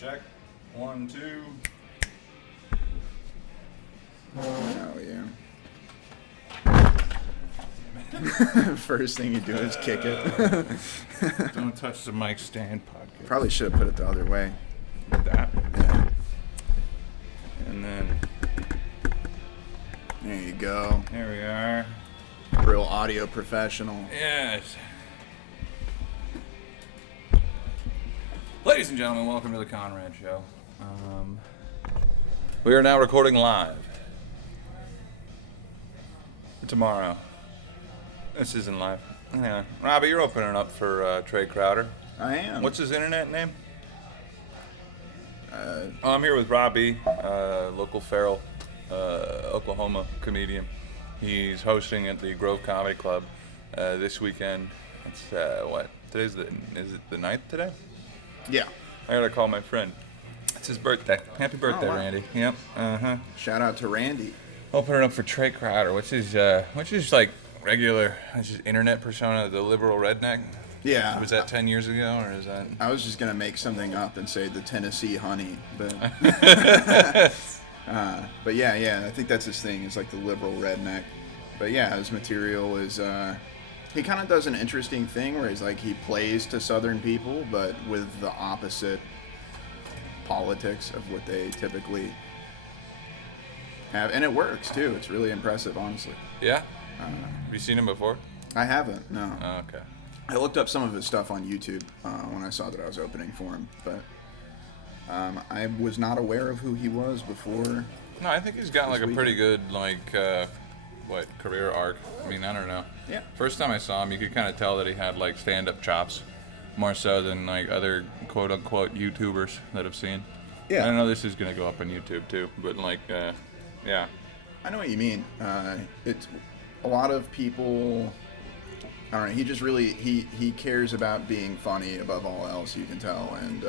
Check. 1, 2. Oh, yeah. First thing you do is kick it. Don't touch the mic stand podcast. Probably should have put it the other way. Like that. Yeah. And then There you go. there we are. Real audio professional. Yes. Ladies and gentlemen, welcome to the Conrad Show. We are now recording live. Tomorrow. This isn't live. Yeah. Robbie, you're opening up for Trey Crowder. I am. What's his internet name? I'm here with Rob B, local Farrell, Oklahoma comedian. He's hosting at the Grove Comedy Club this weekend. It's what? Is it the 9th today? Yeah. I gotta call my friend. It's his birthday. Happy birthday, wow. Randy. Yep. Shout out to Randy. Opening up for Trey Crowder, which is like regular, which is internet persona, the liberal redneck. Yeah. Was that 10 years ago, or is that? I was just going to make something up and say the Tennessee honey, but but yeah, I think that's his thing. It's like the liberal redneck. But yeah, his material is he kind of does an interesting thing where he's like he plays to Southern people, but with the opposite politics of what they typically have, and it works too. It's really impressive, honestly. Yeah. Have you seen him before? I haven't, no. Oh, okay. I looked up some of his stuff on YouTube when I saw that I was opening for him, but I was not aware of who he was before. No, I think he's got like a weekend. pretty good career arc. I mean, I don't know. Yeah. First time I saw him, you could kind of tell that he had like stand-up chops, more so than like other quote-unquote YouTubers that I've seen. Yeah. I know this is gonna go up on YouTube too, but like, yeah. I know what you mean. It's a lot of people. I don't know. He just really he cares about being funny above all else. You can tell, and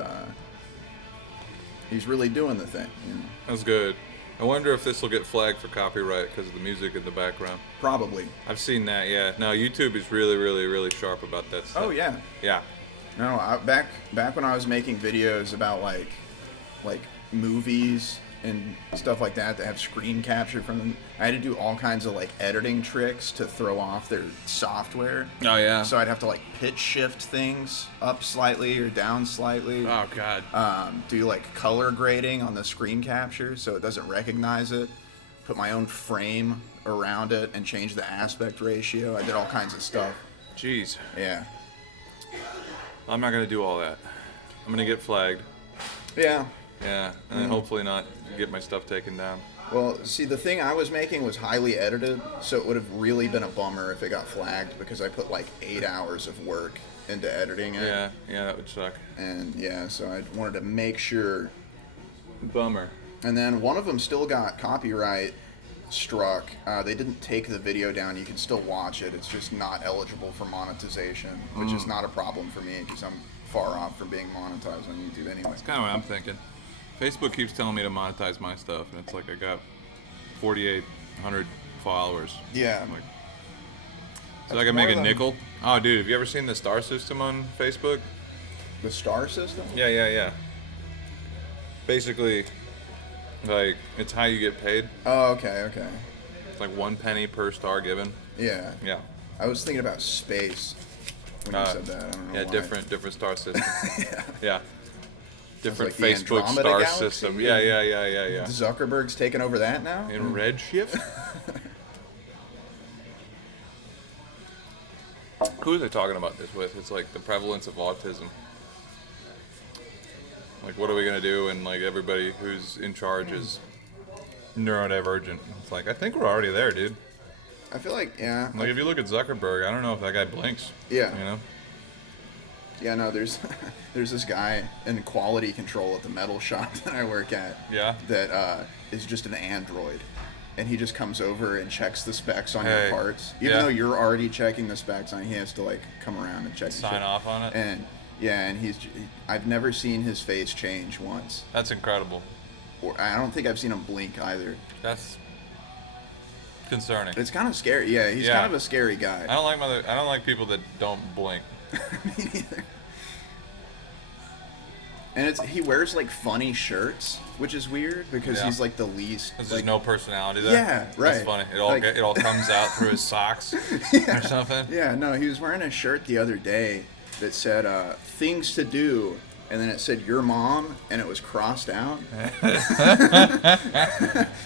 he's really doing the thing. You know? That's good. I wonder if this will get flagged for copyright because of the music in the background. Probably. I've seen that. Yeah. No, YouTube is really, really, really sharp about that stuff. Oh yeah. Yeah. No, back when I was making videos about like movies and stuff like that have screen capture from them, I had to do all kinds of like editing tricks to throw off their software. Oh yeah. So I'd have to like pitch shift things up slightly or down slightly. Oh god. Do like color grading on the screen capture so it doesn't recognize it. Put my own frame around it and change the aspect ratio. I did all kinds of stuff. Jeez. Yeah. I'm not gonna do all that. I'm gonna get flagged. Yeah. Yeah, and then hopefully not get my stuff taken down. Well, see, the thing I was making was highly edited, so it would have really been a bummer if it got flagged because I put like 8 hours of work into editing it. Yeah, that would suck. And yeah, so I wanted to make sure. Bummer. And then one of them still got copyright struck. They didn't take the video down. You can still watch it. It's just not eligible for monetization, which is not a problem for me because I'm far off from being monetized on YouTube anyway. That's kind of what I'm thinking. Facebook keeps telling me to monetize my stuff, and it's like I got 4,800 followers. Yeah. I'm like, so I can make a nickel? Oh, dude, have you ever seen the star system on Facebook? The star system? Yeah. Basically, like, it's how you get paid. Oh, okay. It's like 1 penny per star given. Yeah. Yeah. I was thinking about space when you said that. I don't know Yeah, why. different star system. Yeah. Different like the Facebook Andromeda star galaxy? system. Yeah. Zuckerberg's taking over that now? In Redshift? Who are they talking about this with? It's like the prevalence of autism. Like, what are we going to do? And, like, everybody who's in charge is neurodivergent. It's like, I think we're already there, dude. I feel like, yeah. Like, if you look at Zuckerberg, I don't know if that guy blinks. Yeah. You know? Yeah, no, there's this guy in quality control at the metal shop that I work at. Yeah. That is just an android. And he just comes over and checks the specs on your parts. Even though you're already checking the specs on, he has to, like, come around and check. Sign off on it? And, yeah, and I've never seen his face change once. That's incredible. Or I don't think I've seen him blink either. That's concerning. It's kind of scary. Yeah, he's kind of a scary guy. I don't like people that don't blink. Me neither. And he wears like funny shirts, which is weird because Yeah. he's like the least. There's Like, no personality there. Yeah, right. That's funny. Like- It all comes out through his socks Yeah. or something. Yeah, no, he was wearing a shirt the other day that said "things to do," and then it said "your mom," and it was crossed out. And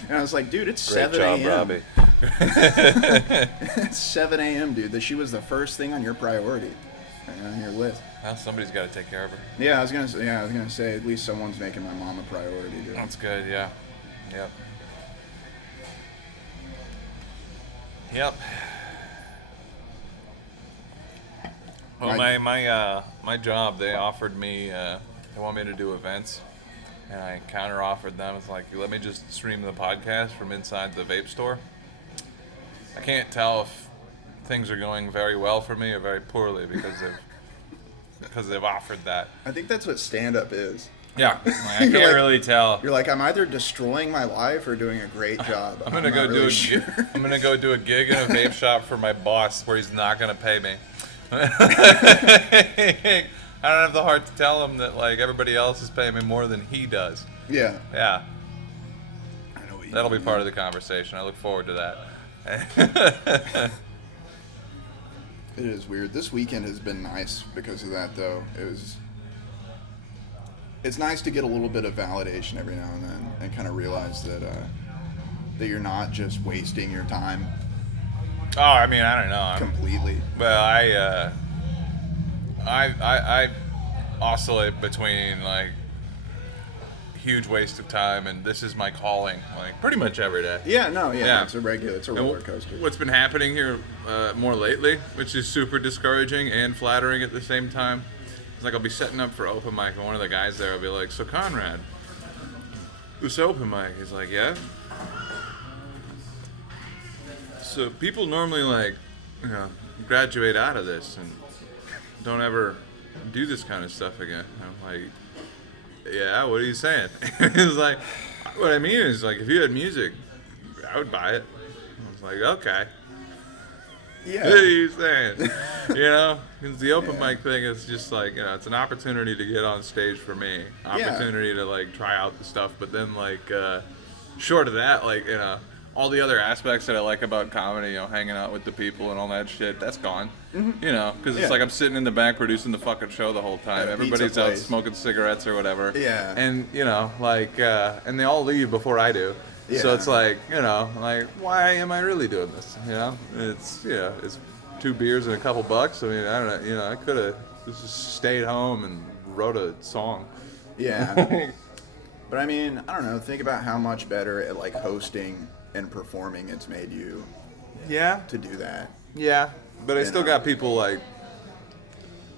I was like, dude, it's Great 7 job, a.m. Robbie. It's 7 a.m., dude. That she was the first thing on your priority, on your list. Well, somebody's got to take care of her. Yeah, I was gonna say at least someone's making my mom a priority, dude. That's good. Yeah. Yep. Yep. Well, Right. my job, they offered me, they want me to do events, and I counter-offered them. It's like, let me just stream the podcast from inside the vape store. I can't tell if things are going very well for me or very poorly because they've offered that. I think that's what stand-up is. Yeah, I can't You're like- really tell. You're like, I'm either destroying my life or doing a great job. I'm gonna not go really do sure. I'm gonna go do a gig in a vape shop for my boss where he's not gonna pay me. I don't have the heart to tell him that like everybody else is paying me more than he does. Yeah. Yeah, I know what you that'll be mean. part of the conversation. I look forward to that. It is weird. This weekend has been nice because of that, though. It's nice to get a little bit of validation every now and then, and kind of realize that that you're not just wasting your time Oh, I mean, I don't know. completely. But I oscillate between like huge waste of time and this is my calling, like pretty much every day. Yeah, no, yeah, Yeah. it's a And roller coaster. What's been happening here more lately, which is super discouraging and flattering at the same time, is like I'll be setting up for open mic and one of the guys there will be like, "So Conrad, this open mic?" He's like, "Yeah." So people normally like, graduate out of this and don't ever do this kind of stuff again. And I'm like, yeah, what are you saying? He's like, what I mean is like, if you had music, I would buy it. I was like, okay. Yeah. What are you saying? Because the open Yeah. mic thing is just like, it's an opportunity to get on stage for me. Opportunity to like try out the stuff, but then like, short of that, like, all the other aspects that I like about comedy, hanging out with the people and all that shit, that's gone. Because Yeah. it's like I'm sitting in the back producing the fucking show the whole time. At a Everybody's pizza out place. smoking cigarettes or whatever. Yeah. And, and they all leave before I do. So Yeah. it's like, like, why am I really doing this? It's 2 beers and a couple bucks. I mean, I don't know, I could have just stayed home and wrote a song. Yeah. But I mean, I don't know. Think about how much better at like hosting and performing it's made you Yeah. to do that. Yeah. But I You still know. got people like,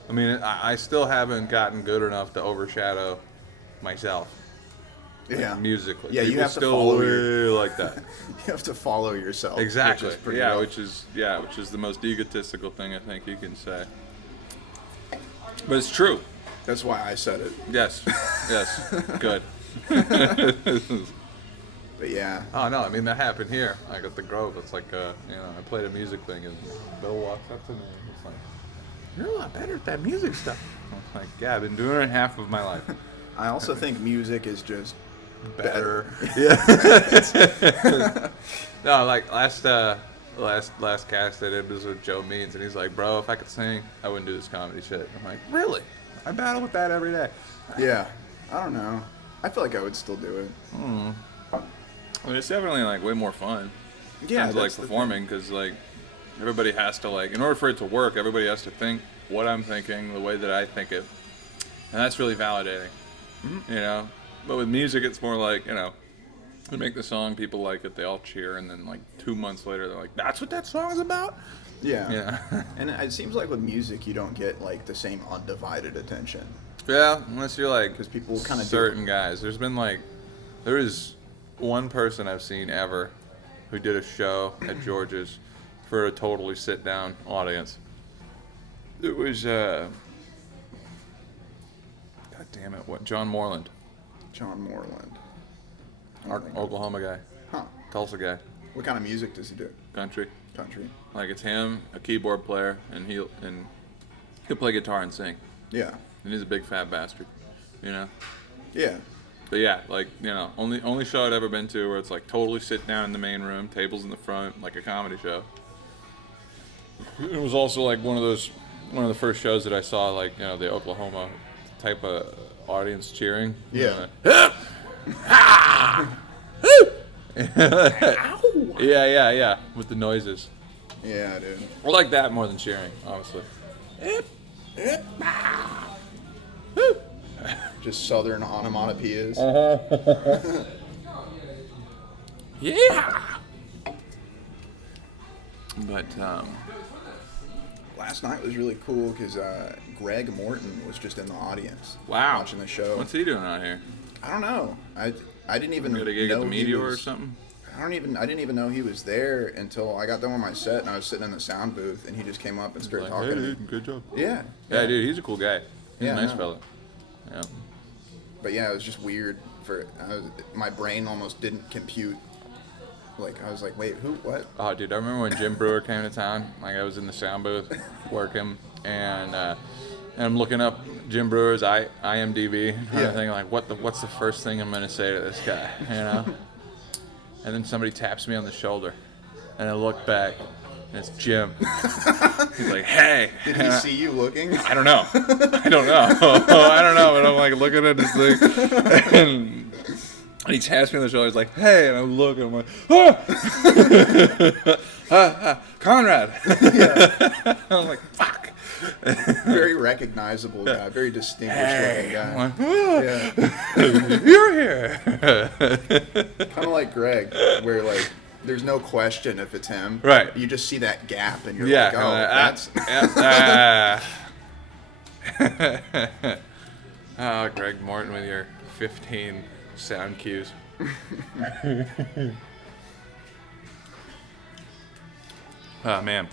I mean, I still haven't gotten good enough to overshadow myself. Yeah. Musically. Yeah, you People have to still follow way your- like that. You have to follow yourself. Exactly. Which is pretty Yeah, rough. which is the most egotistical thing I think you can say. But it's true. That's why I said it. Yes. Yes. Good. But yeah. Oh no, I mean that happened here. Like at the Grove. It's like I played a music thing and Bill walks up to me and he's like, "You're a lot better at that music stuff." I'm like, "Yeah, I've been doing it half of my life." I also think music is just better. Yeah. No, like last cast I did was with Joe Means, and he's like, "Bro, if I could sing, I wouldn't do this comedy shit." I'm like, "Really? I battle with that every day." Yeah. I don't know. I feel like I would still do it. I mean, it's definitely like way more fun. Yeah, Sounds like that's the thing. performing because like everybody has to like in order for it to work, everybody has to think what I'm thinking the way that I think it, and that's really validating. But with music, it's more like we make the song, people like it, they all cheer, and then like 2 months later, they're like, "That's what that song is about." Yeah. Yeah. And it seems like with music, you don't get like the same undivided attention. Yeah, unless you're like 'Cause people kinda do certain guys. There is one person I've seen ever who did a show at George's for a totally sit down audience. It was God damn it, what John Moreland, John Moreland. our Oklahoma guy, Huh. Tulsa guy, What kind of music does he do? country. Country. Like it's him, a keyboard player, and he'll play guitar and sing. Yeah. And he's a big fat bastard. you know. Yeah. But yeah, like, you know, only show I'd ever been to where it's like totally sit down in the main room, tables in the front, like a comedy show. It was also like one of the first shows that I saw, like, you know, the Oklahoma type of audience cheering. Yeah. Yeah, with the noises. Yeah, dude. I like that more than cheering, honestly. Just southern onomatopoeias. Yeah. But Last night was really cool because Greg Morton was just in the audience. wow, Watching the show. What's he doing out here? I don't know. I didn't even Got a gig know at the he Meteor or was- something? I didn't even know he was there until I got done with my set and I was sitting in the sound booth and he just came up and started Like, talking hey, to me. dude, good job. Yeah. Yeah, dude, he's a cool guy. He's Yeah, a nice I know. fella. Yeah. But yeah, it was just weird. My brain almost didn't compute. Like I was like, wait, who? What? Oh, dude, I remember when Jim Brewer came to town. Like, I was in the sound booth working, and I'm looking up Jim Brewer's IMDb, kind Yeah. of thinking like, what's the first thing I'm gonna say to this guy, you know? And then somebody taps me on the shoulder, and I look back, and it's Jim. He's like, hey. Did he see you looking? I don't know. I don't know. But I'm like looking at this thing, and he taps me on the shoulder. He's like, "Hey," and I look, and I'm like, Conrad. I'm like, "Fuck." Very recognizable guy. Very distinguished looking guy. Yeah. You're here. Kind of like Greg, where like there's no question if it's him. Right. You just see that gap, and you're Yeah. that's. Oh, Greg Morton with your 15 sound cues. Oh, man.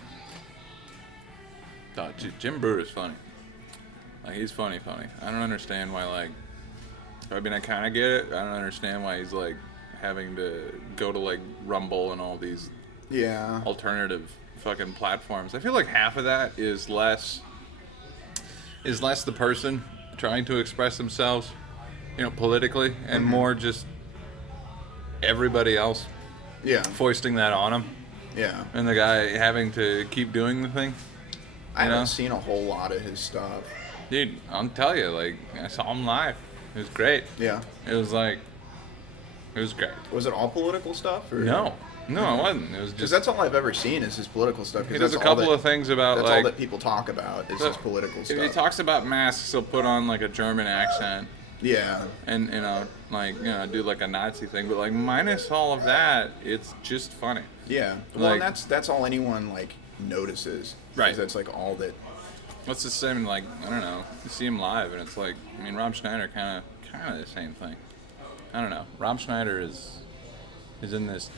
Oh, Jim Brewer is funny. Like, he's funny. I don't understand why, like, I mean, I kind of get it. I don't understand why he's, like, having to go to, like, Rumble and all these Yeah. alternative fucking platforms. I feel like half of that is less the person trying to express themselves, you know, politically, and more just everybody else Yeah. foisting that on him, Yeah. and the guy having to keep doing the thing. I You know? haven't seen a whole lot of his stuff. Dude, I'll tell you, like, I saw him live. It was great. Yeah. It was like, it was great. Was it all political stuff? Or? No, it wasn't. It was Because just, that's all I've ever seen is his political stuff. 'cause he does a that's all couple of things about, That's all like, that people talk about is his political if stuff. he talks about masks, he'll put on, like, a German accent. Yeah. And, you know, like, you know, do like a Nazi thing, but like minus all of that, it's just funny. Yeah. Well, Like- and that's all anyone like notices. Right. 'Cause that's like all that. What's the same, like, I don't know, you see him live and it's like, I mean, Rob Schneider kind of the same thing. I don't know. Rob Schneider is in this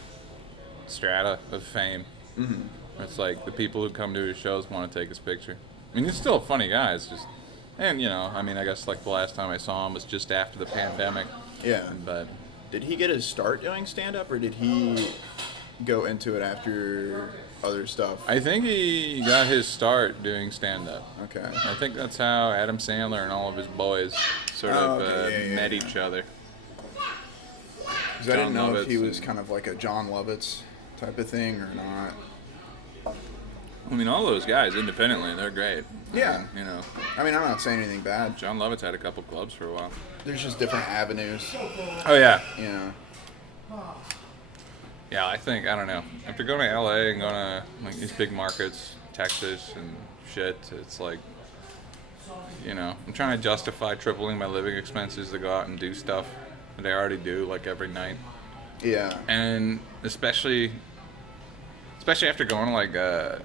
strata of fame. Mm-hmm. It's like the people who come to his shows want to take his picture. I mean, he's still a funny guy. It's just, and you know, I mean, I guess like the last time I saw him was just after the pandemic. Yeah. But Did he get his start doing stand up or did he go into it after other stuff? I think he got his start doing stand-up. Okay. I think that's how Adam Sandler and all of his boys sort of okay, yeah, met yeah. each other. Because I didn't John know if he Lovitz was kind of like a John Lovitz type of thing or not. I mean, all those guys independently, they're great. Yeah. I mean, you know, I mean, I'm not saying anything bad. John Lovitz had a couple clubs for a while. There's just different avenues, Oh yeah. you know. Yeah, I think, I don't know. After going to LA and going to like these big markets, Texas and shit, it's like, you know, I'm trying to justify tripling my living expenses to go out and do stuff that I already do like every night. Yeah. And especially after going to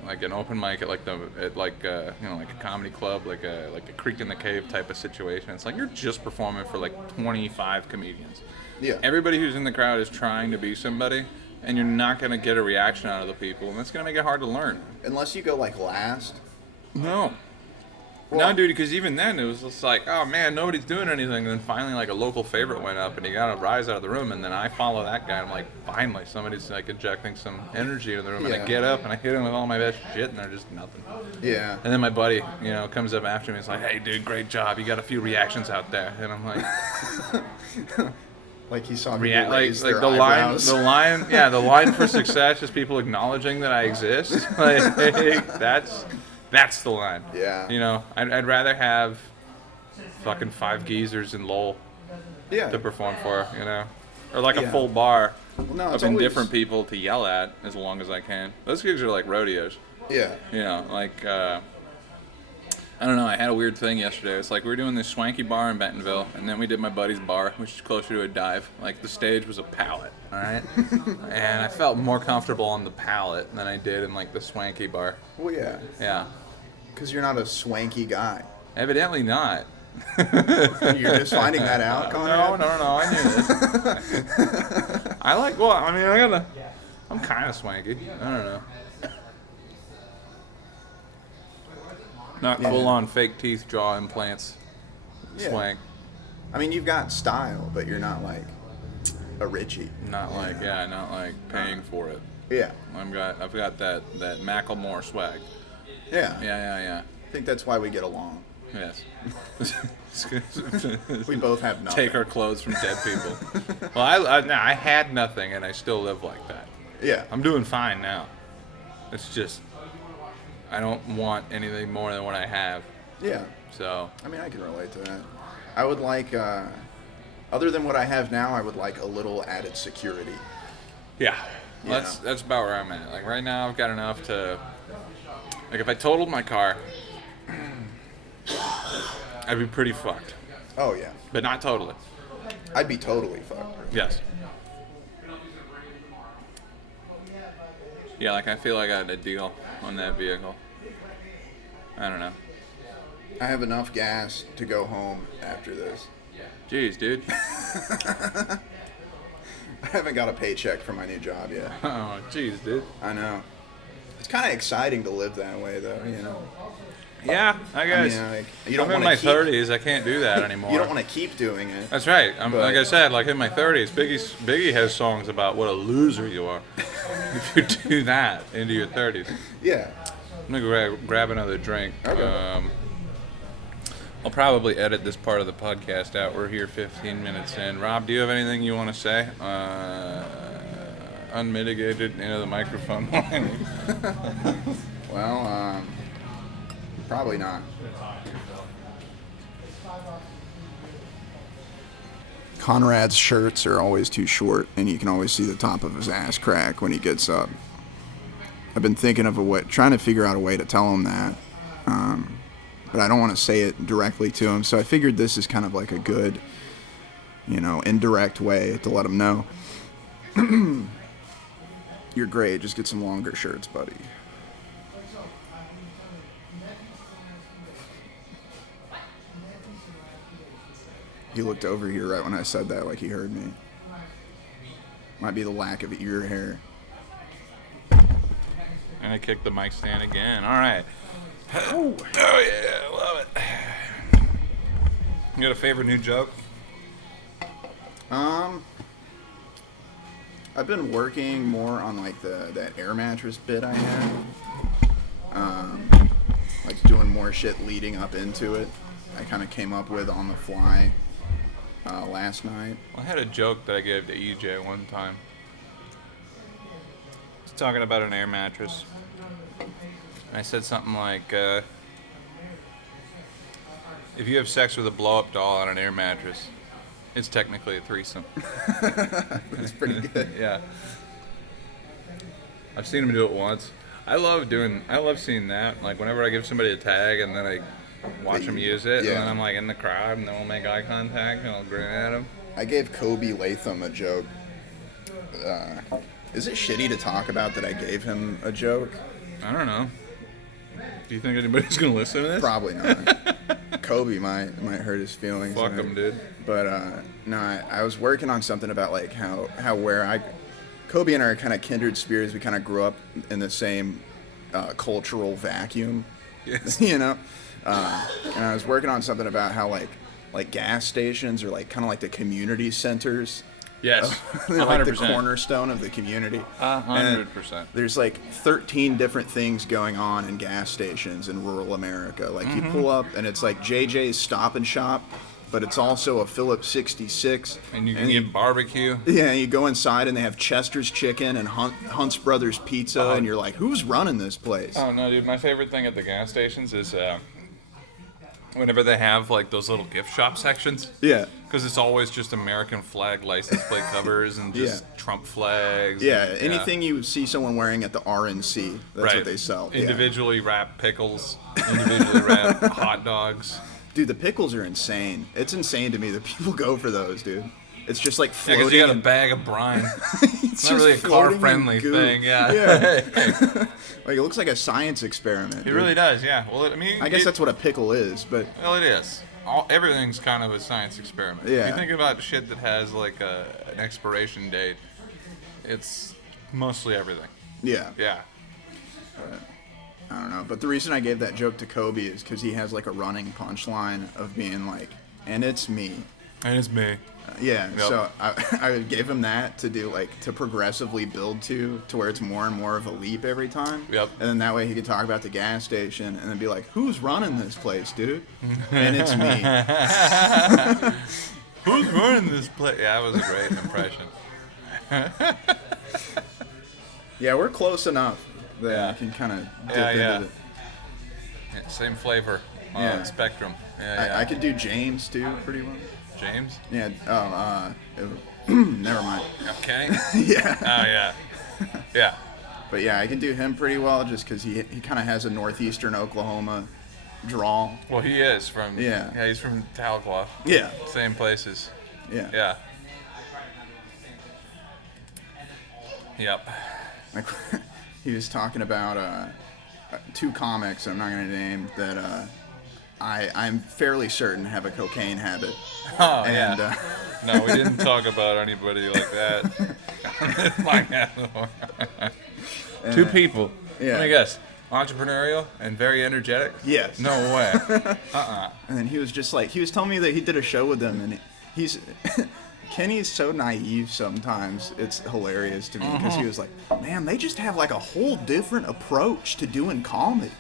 like an open mic at like you know, like a comedy club, like a Creek in the Cave type of situation. It's like you're just performing for like 25 comedians. Yeah. Everybody who's in the crowd is trying to be somebody, and you're not going to get a reaction out of the people, and that's going to make it hard to learn. Unless you go like last. No. No, dude, because even then it was just like, oh man, nobody's doing anything. And then finally, like a local favorite went up, and he got a rise out of the room. And then I follow that guy. I'm like, finally, somebody's like injecting some energy into the room. And I get up and I hit him with all my best shit, and they're just nothing. Yeah. And then my buddy, comes up after me. He's like, hey, dude, great job. You got a few reactions out there. And I'm like, like he saw people raise like their the eyebrows. the line for success is people acknowledging that I exist. Like, that's the line. Yeah. I'd rather have fucking 5 geezers in Lowell to perform for, or like a full bar of indifferent people to yell at as long as I can. Those gigs are like rodeos. Yeah. I don't know, I had a weird thing yesterday. It's like we were doing this swanky bar in Bentonville, and then we did my buddy's bar, which is closer to a dive. Like, the stage was a pallet, all right? And I felt more comfortable on the pallet than I did in, like, the swanky bar. Well, yeah. Yeah. Because you're not a swanky guy. Evidently not. You're just finding that out, Conrad? No, I knew this. I'm kind of swanky. I don't know. Not full-on fake teeth, jaw implants, swank. I mean, you've got style, but you're not like a Richie. Not like paying for it. Yeah. I've got that Macklemore swag. Yeah. Yeah. I think that's why we get along. Yes. We both have nothing. Take our clothes from dead people. Well, I had nothing, and I still live like that. Yeah. I'm doing fine now. It's just I don't want anything more than what I have. Yeah. So. I mean, I can relate to that. I would like, other than what I have now, I would like a little added security. Yeah. That's about where I'm at. Like, right now, I've got enough to, like, if I totaled my car, I'd be pretty fucked. Oh, yeah. But not totally. I'd be totally fucked. Yes. Yeah, like, I feel like I had a deal on that vehicle. I don't know. I have enough gas to go home after this. Jeez, dude. I haven't got a paycheck for my new job yet. Oh, jeez, dude. I know. It's kind of exciting to live that way, though, Yeah, I guess. I mean, like, you don't I'm in my 30s. I can't do that anymore. You don't want to keep doing it. That's right. Like I said, like in my 30s, Biggie has songs about what a loser you are if you do that into your 30s. Yeah. I'm gonna grab another drink. Okay. I'll probably edit this part of the podcast out. We're here 15 minutes in. Rob, do you have anything you want to say? Unmitigated into the microphone. Well, probably not. Conrad's shirts are always too short, and you can always see the top of his ass crack when he gets up. I've been thinking of trying to figure out a way to tell him that, but I don't want to say it directly to him, so I figured this is kind of like a good, indirect way to let him know. You're great, just get some longer shirts, buddy. He looked over here right when I said that, like he heard me. Might be the lack of ear hair. And I kicked the mic stand again. All right. Oh yeah, love it. You got a favorite new joke? I've been working more on like that air mattress bit I had. Like doing more shit leading up into it. I kind of came up with on the fly last night. I had a joke that I gave to EJ one time. He's talking about an air mattress. I said something like, if you have sex with a blow-up doll on an air mattress, it's technically a threesome. That's pretty good. Yeah. I've seen him do it once. I love seeing that. Like, whenever I give somebody a tag and then I watch them use it, and then I'm like in the crowd and then we'll make eye contact and I'll grin at them. I gave Kobe Latham a joke. Is it shitty to talk about that I gave him a joke? I don't know. Do you think anybody's gonna listen to this? Probably not. Kobe might hurt his feelings. Fuck him, dude. But no, I was working on something about like how Kobe and I are kind of kindred spirits. We kind of grew up in the same cultural vacuum. Yes. And I was working on something about how like gas stations are like kind of like the community centers. Yes, They're like the cornerstone of the community. 100%. There's like 13 different things going on in gas stations in rural America. Like you pull up and it's like JJ's Stop and Shop, but it's also a Phillips 66. And you can get barbecue. Yeah, you go inside and they have Chester's Chicken and Hunt's Brothers Pizza, and you're like, who's running this place? Oh, no, dude. My favorite thing at the gas stations is whenever they have, like, those little gift shop sections. Yeah. Because it's always just American flag license plate covers and just Trump flags. Yeah, and, anything you see someone wearing at the RNC, that's what they sell. Individually wrapped pickles, individually wrapped hot dogs. Dude, the pickles are insane. It's insane to me that people go for those, dude. It's just like floating. Yeah, because you got a bag of brine. It's not really a car-friendly thing, yeah. Like, it looks like a science experiment. It really does, yeah. Well, I mean, I guess that's what a pickle is, but... Well, it is. Everything's kind of a science experiment. Yeah. If you think about shit that has, like, an expiration date, it's mostly everything. Yeah. Yeah. I don't know, but the reason I gave that joke to Kobe is because he has like a running punchline of being like, and it's me. And it's me. Yeah, Yep. so I gave him that to do like to progressively build to where it's more and more of a leap every time. Yep. And then that way he could talk about the gas station and then be like, who's running this place, dude? And it's me. Who's running this place? Yeah, that was a great impression. Yeah, we're close enough that you can kind of dip into it. Yeah, same flavor spectrum. I could do James too pretty well. James? Yeah. Never mind. Okay. Yeah. Oh yeah. Yeah. But yeah, I can do him pretty well just because he kind of has a northeastern Oklahoma drawl. Well, he is from. Yeah. Yeah, he's from Tahlequah. Yeah. Same places. Yeah. Yeah. Yep. Like, he was talking about two comics I'm not going to name that I'm fairly certain have a cocaine habit. Oh, and, yeah. No, we didn't talk about anybody like that. Two people. Yeah. Let me guess. Entrepreneurial and very energetic? Yes. No way. And then he was just like, he was telling me that he did a show with them, and he's... Kenny's so naive sometimes, it's hilarious to me, because he was like, man, they just have like a whole different approach to doing comedy.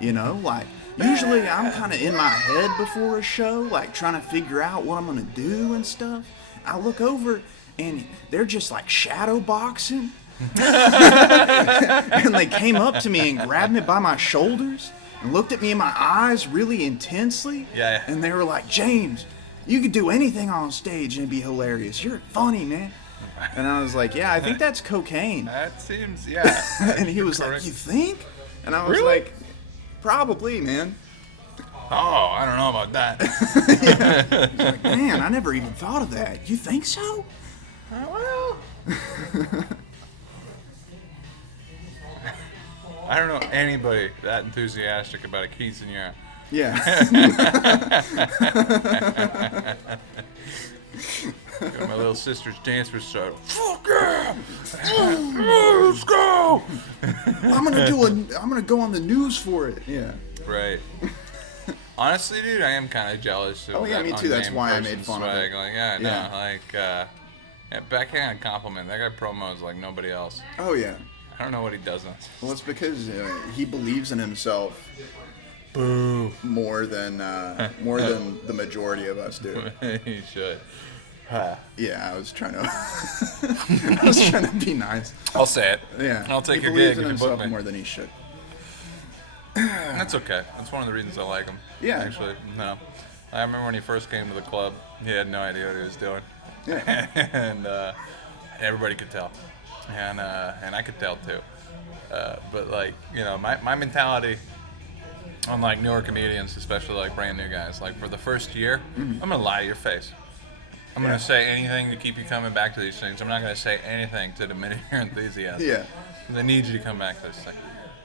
You know, like, usually I'm kind of in my head before a show, like trying to figure out what I'm going to do and stuff. I look over and they're just like shadow boxing. And they came up to me and grabbed me by my shoulders and looked at me in my eyes really intensely. Yeah. And they were like, James, you could do anything on stage and it'd be hilarious. You're funny, man. And I was like, yeah, I think that's cocaine. That seems, yeah. And he was like, you think? And I was Really? like, probably, man. Oh, I don't know about that. He's like, man, I never even thought of that. You think so? Well, I don't know anybody that enthusiastic about a quinceañera. Yeah. Got my little sister's dance recital. Fuck yeah! Let's go! I'm gonna go on the news for it. Yeah. Right. Honestly, dude, I am kind of jealous of Oh, yeah, that me too. That's unnamed why I person's made fun of swag. it. Like, yeah, Yeah. no, like, yeah, backhand compliment. That guy promos like nobody else. Oh yeah. I don't know what he doesn't. Well, it's because he believes in himself Boo. more than the majority of us do. He should. Yeah, I was trying to be nice. I'll say it. Yeah. I'll take he your believes gig in if you book himself me. more than he should. That's okay. That's one of the reasons I like him. Yeah. Actually, no. I remember when he first came to the club, he had no idea what he was doing. Yeah. And everybody could tell. And I could tell too. But like, you know, my mentality on like newer comedians, especially like brand new guys, like for the first year, I'm gonna lie to your face. I'm gonna say anything to keep you coming back to these things. I'm not gonna say anything to diminish your enthusiasm. Yeah. They need you to come back to this thing.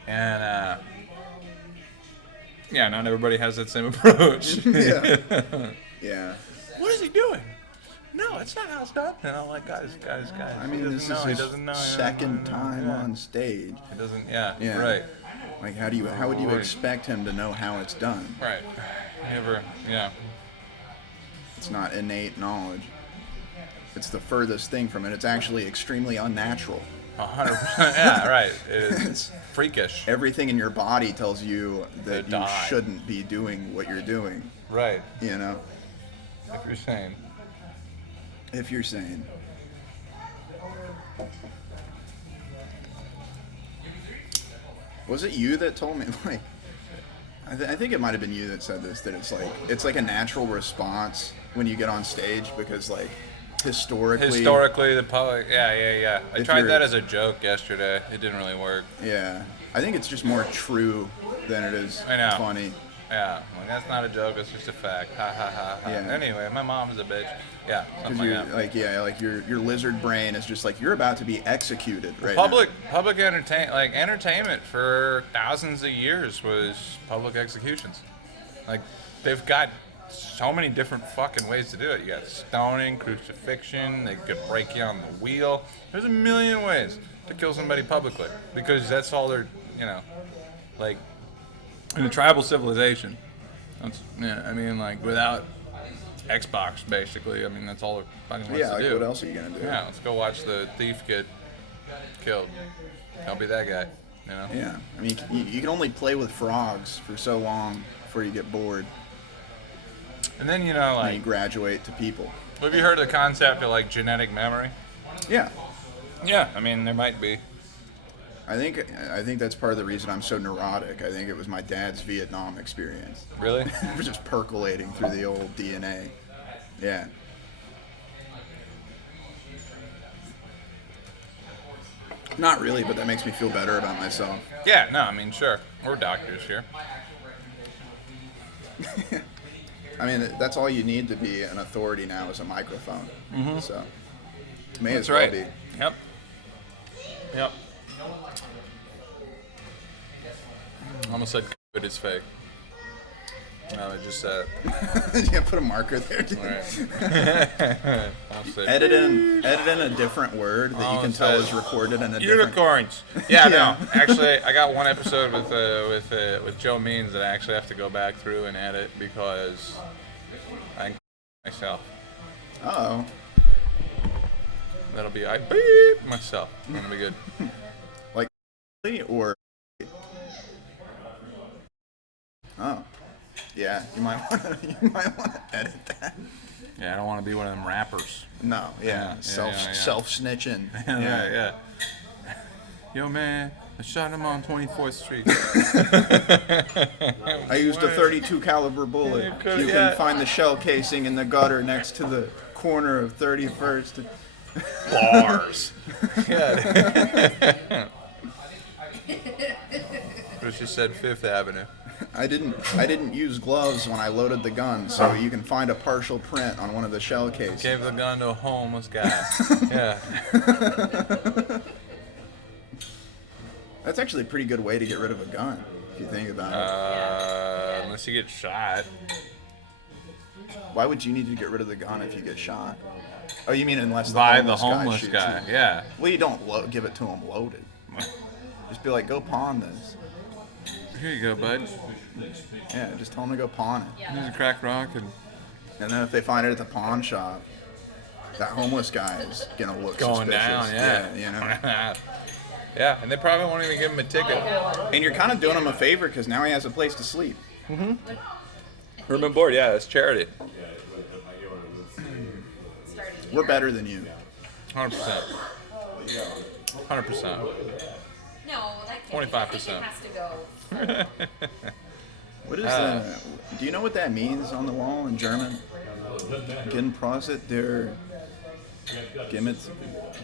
And yeah, not everybody has that same approach. Yeah. Yeah. What is he doing? No, it's not how it's done. And I'm like, guys. I mean, this is his second time on stage. He doesn't, yeah, Yeah. right. Like, how would you expect him to know how it's done? Right. Never. Yeah. It's not innate knowledge. It's the furthest thing from it. It's actually extremely unnatural. 100%. Yeah, right. It's freakish. Everything in your body tells you that To you die. shouldn't be doing what you're doing. Right. You know, If you're sane. if you're sane. Was it you that told me, like, I think it might have been you that said this, that it's like a natural response when you get on stage because, like, historically, the public. Yeah. I tried that as a joke yesterday. It didn't really work. yeah, I think it's just more true than it is I know. funny. Yeah. Like, that's not a joke. It's just a fact. Ha ha ha ha. Yeah. Anyway, my mom's a bitch. Yeah. Because Something you're like that. like your lizard brain is just like you're about to be executed right Public entertainment for thousands of years was public executions. Like, they've got so many different fucking ways to do it. You got stoning, crucifixion, they could break you on the wheel. There's a million ways to kill somebody publicly because that's all they're, like, in a tribal civilization. I mean, like, without Xbox, basically. I mean, that's all it fucking wants Yeah, to like, do. what else are you gonna do? Yeah, let's go watch the thief get killed. I'll be that guy, Yeah, I mean, you can only play with frogs for so long before you get bored And then, and you like, graduate to people. have you heard of the concept of, like, genetic memory? Yeah, Yeah, I mean, there might be. I think that's part of the reason I'm so neurotic. I think it was my dad's Vietnam experience. Really? It was just percolating through the old DNA. Yeah. Not really, but that makes me feel better about myself. Yeah, no, I mean, sure. We're doctors here. I mean, that's all you need to be an authority now is a microphone. Mm-hmm. So, may That's as well right. be. Yep. Almost said COVID is fake. No, I just said it. Yeah, put a marker there. Dude. All right. Almost said Edit in a different word that you can Almost tell said is recorded in a different. unicorns. Yeah, no. Actually, I got one episode with Joe Means that I actually have to go back through and edit because I myself. Oh. That'll be I beep myself. It's gonna be good. Like, or. Oh. Yeah, you might want to edit that. Yeah, I don't want to be one of them rappers. No, yeah, Yeah, self snitching. Yeah. Yo, man, I shot him on 24th Street. I used a 32 caliber bullet. You can find the shell casing in the gutter next to the corner of 31st. Bars. Yeah. But she said Fifth Avenue. I didn't use gloves when I loaded the gun, so you can find a partial print on one of the shell cases. Gave the gun to a homeless guy. Yeah. That's actually a pretty good way to get rid of a gun, if you think about it. Unless you get shot. Why would you need to get rid of the gun if you get shot? Oh, you mean unless the By homeless the homeless shoots guy. you. Yeah. Well, you don't give it to him loaded. Just be like, go pawn this. Here you go, bud. Yeah, just tell him to go pawn it. Here's a crack rock and And then if they find it at the pawn shop, that homeless guy is gonna look going suspicious. down. Yeah. You know. Yeah, and they probably won't even give him a ticket. And you're kind of doing him a favor because now he has a place to sleep. Room and board. Yeah, it's charity. We're better than you. 100%. 100%. No, that can't. 25%. I think it has to go. What is that? Do you know what that means on the wall in German? Gehen Prosit der Gimmet.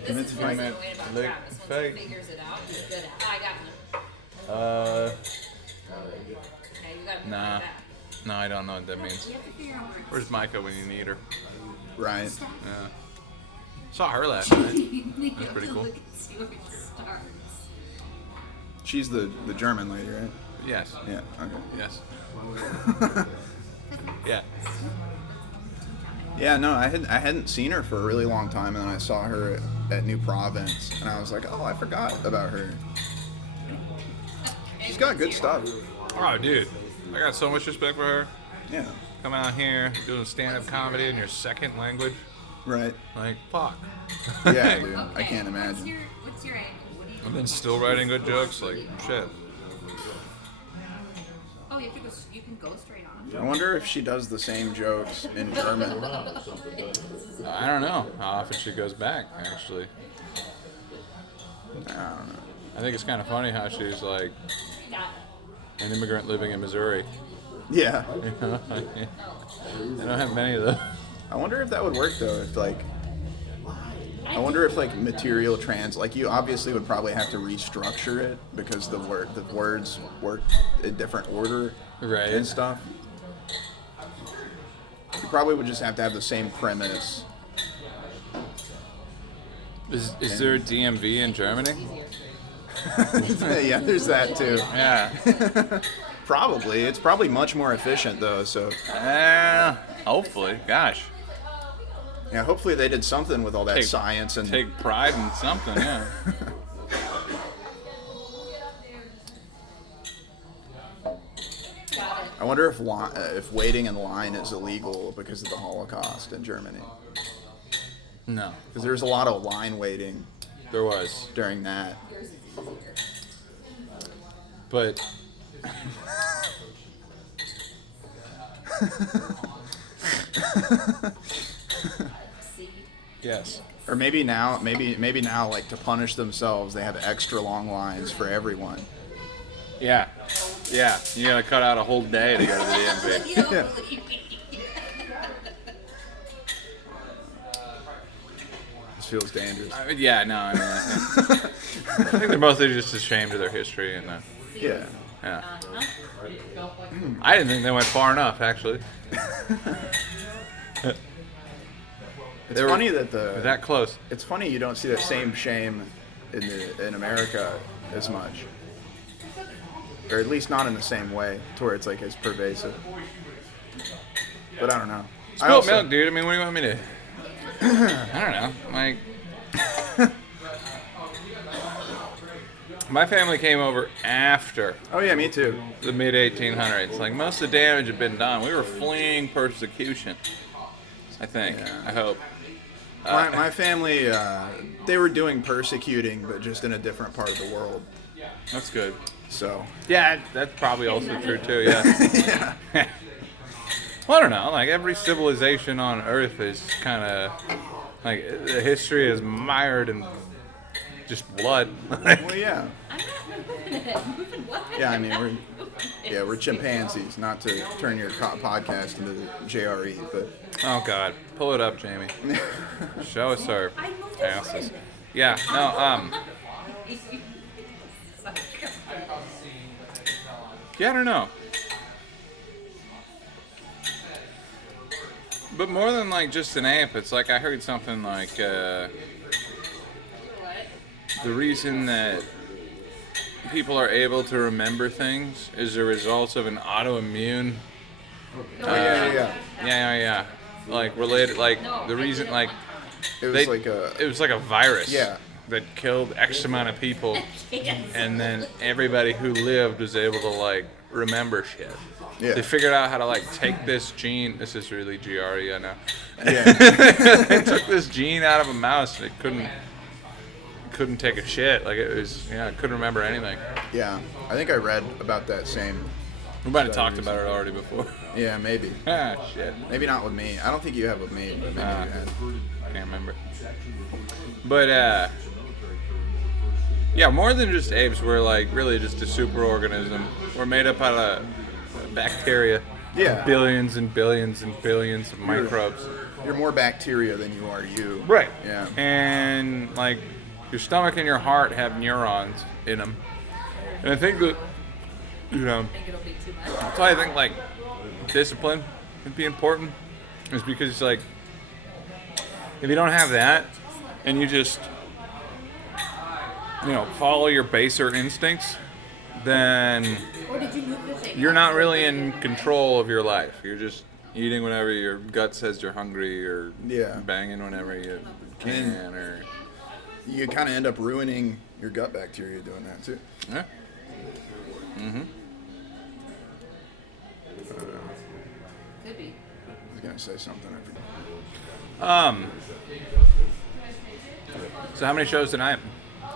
This is the Like- way about like Travis. Once fake. he figures it out, he's good at it. I got one. Uh, Okay, you got to nah. that. No, I don't know what that means. You have to figure out where Where's Micah when you need her? Right. Yeah. Saw her last night. That's pretty cool. Look and see where it starts. She's the German lady, right? Yes. Yeah. Okay. Yes. Yeah. Yeah. No, I hadn't seen her for a really long time, and then I saw her at New Province, and I was like, oh, I forgot about her. She's got good stuff. Oh, dude, I got so much respect for her. Yeah. Coming out here doing stand-up comedy in your second language, Right. like fuck. Yeah, dude. Okay. I can't imagine. What's your angle? What do you? I've been still writing good jokes, like shit. Oh, you have to go. You can go straight on. I wonder if she does the same jokes in German. I don't know how often she goes back. Actually, I don't know. I think it's kind of funny how she's like an immigrant living in Missouri. Yeah. You know, they don't have many of those. I wonder if that would work though. If like, I wonder if like material like you obviously would probably have to restructure it because the words work in different order, Right. and stuff. You probably would just have to have the same premise. Is there a DMV in Germany? Yeah, there's that too. Yeah. Probably. It's probably much more efficient though. So Hopefully. Gosh. yeah, hopefully they did something with all that Take- science and Take pride in something, yeah. I wonder if waiting in line is illegal because of the Holocaust in Germany. No. Because there's a lot of line waiting There was. during that. But yes. Or maybe now, like to punish themselves, they have extra long lines for everyone. Yeah. Yeah. You gotta cut out a whole day to go to the DMV. You don't Yeah. believe me. This feels dangerous. Yeah, no, I mean, I think they're mostly just ashamed of their history and Yeah. yeah. I didn't think they went far enough, actually. It's They were- funny that They're that close. it's funny you don't see that same shame in America as much, or at least not in the same way, to where it's like as pervasive. But I don't know. Spilt milk, dude. I mean, what do you want me to? I don't know. Like, my family came over after Oh yeah, me too. the mid 1800s. Like, most of the damage had been done. We were fleeing persecution. I think. Yeah. I hope. My family, they were doing persecuting, but just in a different part of the world. That's good. So Yeah, that's probably also true too. Yeah. yeah, Well, I don't know. Like, every civilization on Earth is kind of like the history is mired in just blood. well yeah, I'm not moving it. Moving what? yeah. I mean we're chimpanzees. Not to turn your podcast into the JRE, but Oh God, pull it up, Jamie. Show us our I moved it asses. in. Yeah, no, yeah, I don't know. But more than like just an ape, it's like I heard something like the reason that people are able to remember things is a result of an autoimmune. yeah. Yeah. Like related, like the reason, like It was they- like a it was like a virus. Yeah. That killed X amount of people, and then everybody who lived was able to like remember shit. yeah. They figured out how to like take this gene. This is really GRE, I know. Yeah. They took this gene out of a mouse, and it couldn't take a shit. Like it couldn't remember anything. Yeah. I think I read about that same. We might have talked about it already before. Yeah, maybe. Ah, shit. Maybe not with me. I don't think you have with me, but maybe you had. Can't remember. But yeah, more than just apes, we're like really just a superorganism. We're made up out of bacteria. Yeah. Billions and billions and billions of microbes. You're more bacteria than you are you. Right. Yeah. And like your stomach and your heart have neurons in them. And I think that, you know, I think it'll be too much. that's why I think like discipline would be important. Is because like if you don't have that and you just follow your baser instincts, then Or did you move the thing? you're not really in control of your life. You're just eating whenever your gut says you're hungry, or Yeah. banging whenever you can, or You kind of end up ruining your gut bacteria doing that too. yeah. Mm-hmm. Could be. I was gonna say something. I forgot. So how many shows tonight?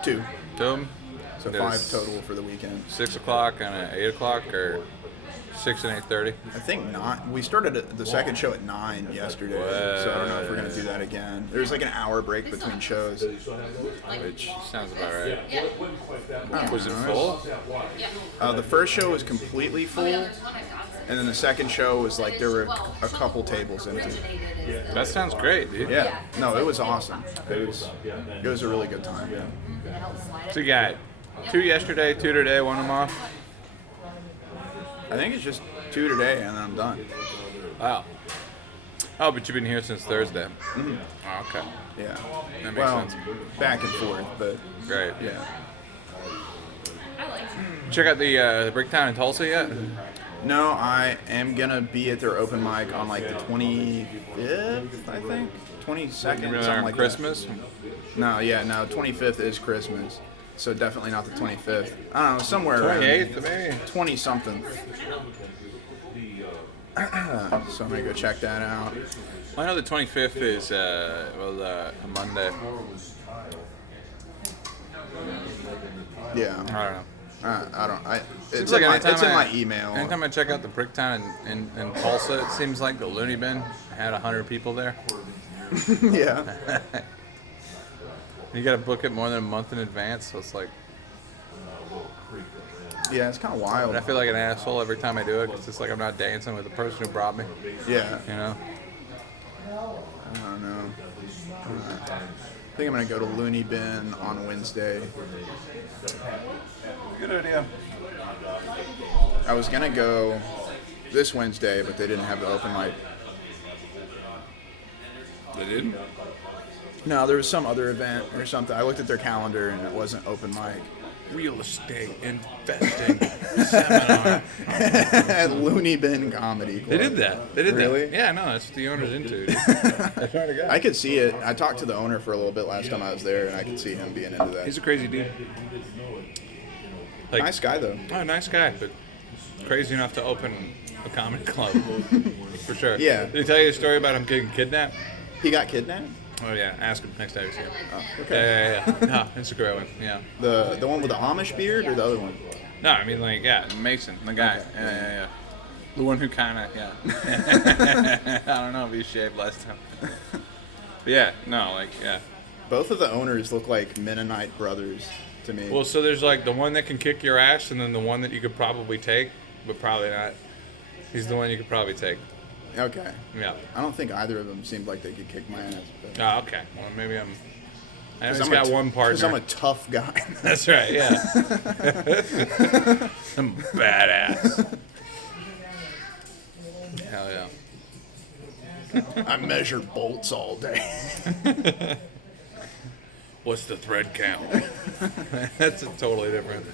2. 2. So 5 total for the weekend. 6 o'clock and 8 o'clock, or 6 and 8:30. I think not. We started the second show at 9 yesterday, so I don't know if we're gonna do that again. There's like an hour break between shows. Which sounds about right. Yeah. Was it full? Yeah. The first show was completely Oh, full, yeah, there's one at Dodson. and then the second show was like there were a couple tables empty. Originated as the- That sounds great, dude. Yeah, no, it was awesome. It was a really good time. Yeah. So you got 2 yesterday, 2 today, 1 I'm off. I think it's just 2 today, and then I'm done. Wow. Oh, but you've been here since Thursday. Oh, okay. Yeah. That makes Well, sense. back and forth, but Great. yeah. I like it. Check out the Bricktown in Tulsa yet? No, I am gonna be at their open mic on like the 25th, I think. 22nd, You're something on like Christmas? that. No, 25th is Christmas. So definitely not the 25th. I don't know, somewhere around 28th, maybe? 20 something. So I'm gonna go check that out. I know the 25th is a Monday. Yeah. I don't know. It's, Seems like it's in my email. Anytime I check out the Bricktown in Tulsa, it seems like the Looney Bin had 100 people there. Yeah. You got to book it more than a month in advance, so it's like. Yeah, it's kind of wild. But I feel like an asshole every time I do it because it's like I'm not dancing with the person who brought me. Yeah. You know. I don't know. I think I'm gonna go to Looney Bin on Wednesday. Good idea. I was gonna go this Wednesday, but they didn't have the open mic. They didn't. No, there was some other event or something. I looked at their calendar and it wasn't open mic. Real estate investing seminar. At Looney Bin Comedy Club. They did that. They did Really? that. Yeah, no, that's what the owner's into. Dude. I swear to God. I could see it. I talked to the owner for a little bit last time I was there, and I could see him being into that. He's a crazy dude. Like, Nice guy, though. Oh, nice guy, but crazy enough to open a comedy club. For sure. Yeah. Did he tell you a story about him getting kidnapped? He got kidnapped? Oh, yeah. Ask him next time you see him. Oh, okay. Yeah. No, it's a great one. Yeah. The one with the Amish beard or the other one? No, I mean, like, yeah, Mason, the guy. Okay. Yeah. The one who kind of, yeah. I don't know if he shaved last time. But yeah, no, like, yeah. Both of the owners look like Mennonite brothers to me. Well, so there's like the one that can kick your ass, and then the one that you could probably take, but probably not. He's the one you could probably take. Okay. Yeah. I don't think either of them seemed like they could kick my ass. But... Oh, okay. Well, maybe I'm. I know he's I'm got a one partner. Because I'm a tough guy. That's right. Yeah. I'm badass. Hell yeah. I measure bolts all day. What's the thread count? That's a totally different.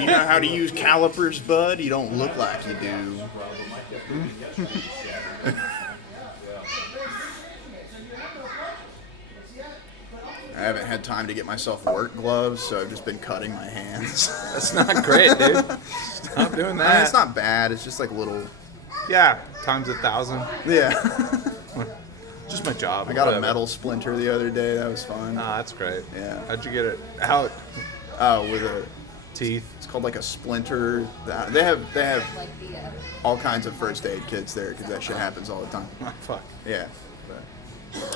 You know how to use calipers, bud? You don't look like you do. I haven't had time to get myself work gloves, so I've just been cutting my hands. That's not great, dude. Stop doing I mean, that. it's not bad. It's just like little. Yeah, times 1,000. Yeah. Just my job. I got whatever. a metal splinter the other day. That was fun. Ah, that's great. Yeah. How'd you get it? How? Oh, with a. Teeth. It's called like a splinter. They have Like the all kinds of first aid kits there because that shit happens all the time. Oh, fuck. Yeah. But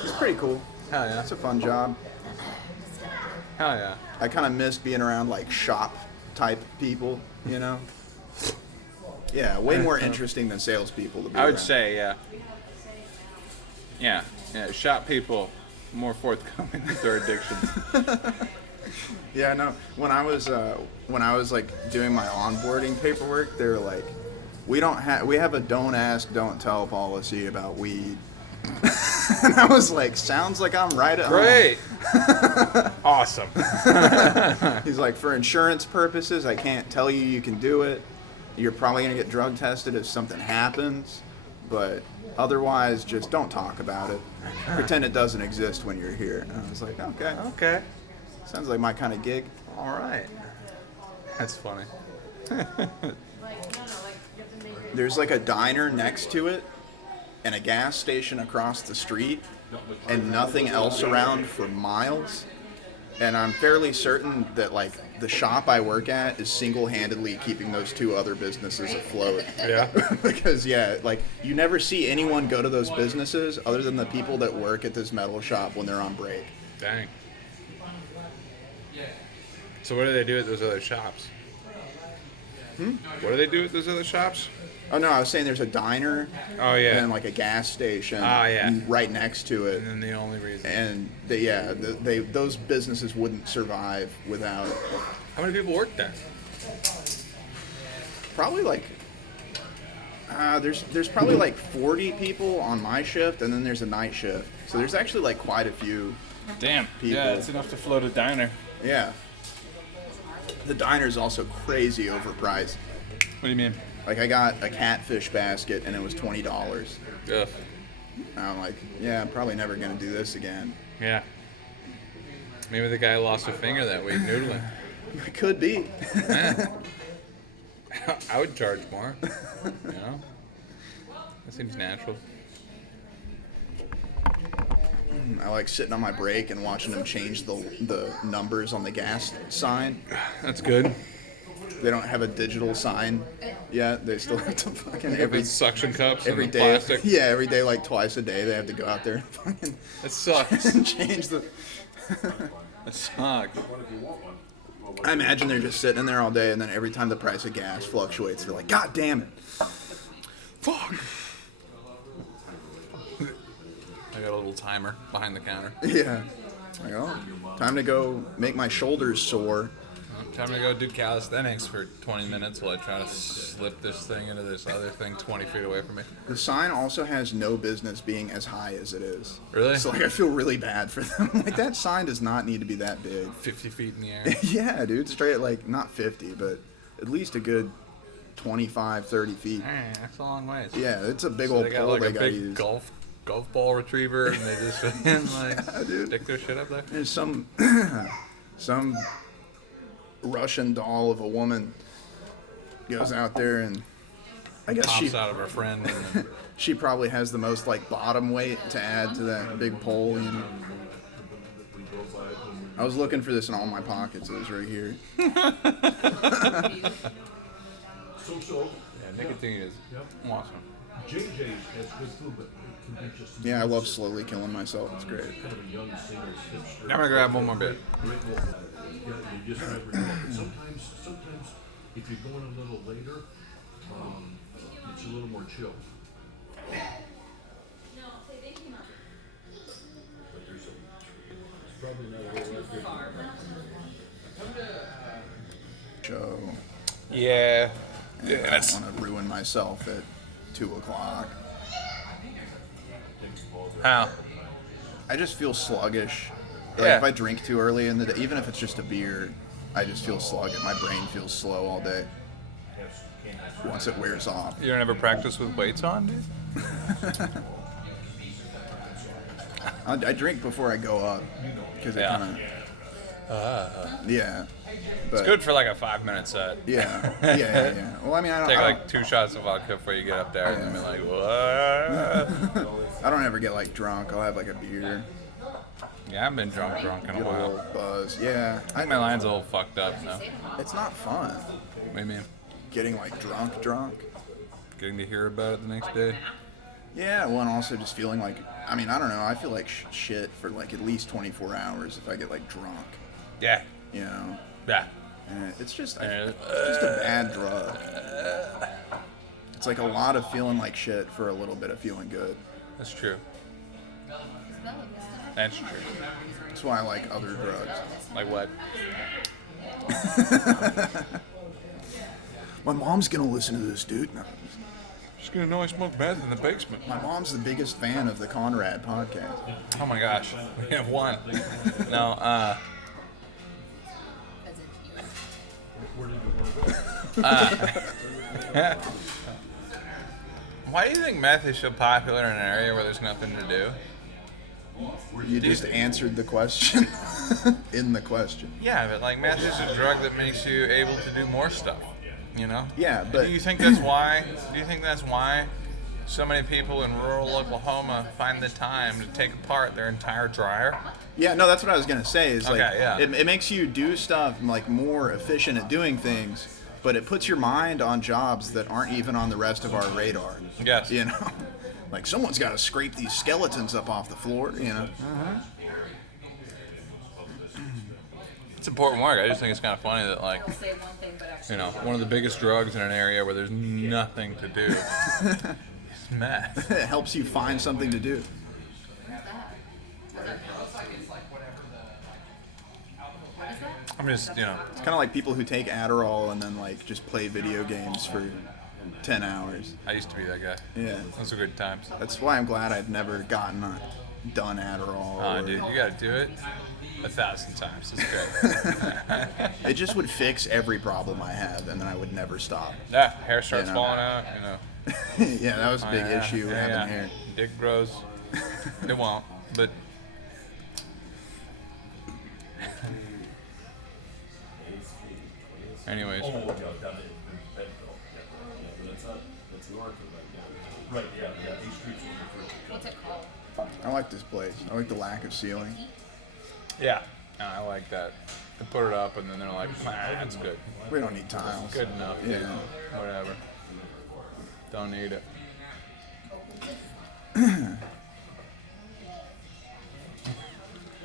it's pretty cool. Hell yeah. It's a fun job. Hell yeah. I kind of miss being around like shop type people, you know? Yeah, way more interesting than salespeople to be I would around. say, yeah. Yeah. Shop people more forthcoming with their addictions. Yeah, no. When I was like doing my onboarding paperwork, they were like, we have a don't ask, don't tell policy about weed. And I was like, sounds like I'm right at home. Great. Awesome. He's like, for insurance purposes, I can't tell you can do it. You're probably going to get drug tested if something happens. But otherwise, just don't talk about it. Pretend it doesn't exist when you're here. And I was like, okay. Okay. Sounds like my kind of gig. All right. That's funny. There's like a diner next to it and a gas station across the street and nothing else around for miles. And I'm fairly certain that like the shop I work at is single-handedly keeping those two other businesses afloat. Yeah. Because like you never see anyone go to those businesses other than the people that work at this metal shop when they're on break. Dang. So what do they do at those other shops? What do they do at those other shops? Oh no, I was saying there's a diner. Oh yeah. And like a gas station. Oh, yeah. Right next to it. And then the only reason. And those businesses wouldn't survive without. How many people work there? Probably like. There's probably like 40 people on my shift, and then there's a night shift. So there's actually like quite a few. Damn. People. Yeah, it's enough to float a diner. Yeah. The diner's also crazy overpriced. What do you mean? Like I got a catfish basket and it was $20. Ugh. And I'm like, yeah, I'm probably never gonna do this again. Yeah. Maybe the guy lost a finger that week noodling. It could be. Yeah. I would charge more. You know? That seems natural. I like sitting on my break and watching them change the numbers on the gas sign. That's good. They don't have a digital sign yet. They still have to fucking Every suction cups every and the day. plastic. Yeah, every day, like twice a day, they have to go out there and fucking It sucks. change the. That sucks. I imagine they're just sitting in there all day, and then every time the price of gas fluctuates, they're like, "God damn it!" Fuck. I got a little timer behind the counter. Yeah. Like, oh, time to go make my shoulders sore. Time to go do calisthenics for 20 minutes while I try to slip this thing into this other thing 20 feet away from me. The sign also has no business being as high as it is. Really? So like, I feel really bad for them. Like that sign does not need to be that big. 50 feet in the air. Yeah, dude, straight like not 50, but at least a good 25, 30 feet. Hey, that's a long ways. Yeah, it's a big So old they got pole like they a gotta big use. golf ball retriever, and they just like dude. stick their shit up there. There's some Russian doll of a woman goes out there and I guess Pops out of her friend. And she probably has the most like bottom weight to add to that big pole. You know? I was looking for this in all my pockets. It was right here. yeah, nicotine is awesome. Yeah, I love slowly killing myself. It's great. I'm gonna grab one more bit. Sometimes if you're going a little later, it's a little more chill. Show. Yeah. And I don't want to ruin myself at 2:00. How? I just feel sluggish. Like Yeah. if I drink too early in the day, even if it's just a beer, I just feel sluggish. My brain feels slow all day. Once it wears off. You don't ever practice with weights on, dude? I drink before I go up because it Yeah. kind of. Yeah. But, It's good for like a 5-minute set. Yeah. Yeah. Well, I mean, Take like 2 shots of vodka before you get up there, and then be like, what? I don't ever get like drunk. I'll have like a beer, Yeah, I've been drunk in get a a little while. buzz. Yeah. My line's a little fucked up now. It's not fun What do you mean? getting like drunk. Getting to hear about it the next day? Yeah. Well, and also just feeling like, I mean, I don't know. I feel like shit for like at least 24 hours if I get like drunk. Yeah. You know. Yeah. And it's just a bad drug. It's like a lot of feeling like shit for a little bit of feeling good. That's true. That's true. That's why I like other drugs. Like what? My mom's gonna listen to this, dude. No. She's gonna know I smoke meth in the basement. My mom's the biggest fan of the Conrad podcast. Oh my gosh. We have one. No, why do you think meth is so popular in an area where there's nothing to do? You just answered the question in the question. Yeah, but like meth is a drug that makes you able to do more stuff. You know? Yeah, but do you think that's why? Do you think that's why so many people in rural Oklahoma find the time to take apart their entire dryer? yeah, no, that's what I was gonna say. Is like Okay, yeah. it makes you do stuff like more efficient at doing things, but it puts your mind on jobs that aren't even on the rest of our radar. Yes. You know, like someone's got to scrape these skeletons up off the floor. You know. It's important work. I just think it's kind of funny that, like, He'll say one thing, but actually. you know, one of the biggest drugs in an area where there's nothing to do is meth. It helps you find something to do. What's that? What is that? I'm just, you know, It's kind of like people who take Adderall and then like just play video games for 10 hours. I used to be that guy. Yeah, Those were good times. that's why I'm glad I've never done Adderall. Oh, or- dude, you gotta do it 1,000 times. It's great. It just would fix every problem I have, and then I would never stop. Yeah, hair starts You know. falling out, you know. Yeah, that was a big Oh, yeah, issue yeah, having yeah. hair. Dick grows. It won't, but anyways. Oh, yeah, down in Bentonville. Yeah, but that's north of that. Yeah. Right, yeah, these streets were referred to. What's it called? I like this place. I like the lack of ceiling. Yeah, no, I like that. They put it up and then they're like, nah, that's good. We don't need tiles. Good enough. Yeah. Whatever. Don't need it.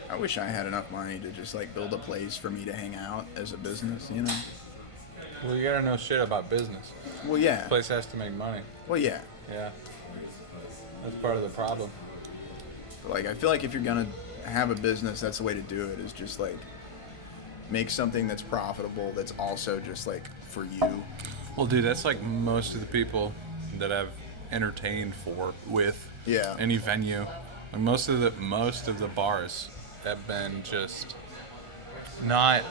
I wish I had enough money to just like build a place for me to hang out as a business, you know? Well, you gotta know shit about business. Well, yeah. Place has to make money. Well, yeah. Yeah. That's part of the problem. But like, I feel like if you're gonna have a business, that's the way to do it. Is just like make something that's profitable. That's also just like for you. Well, dude, that's like most of the people that I've entertained with Yeah. any venue. Like most of the bars have been just not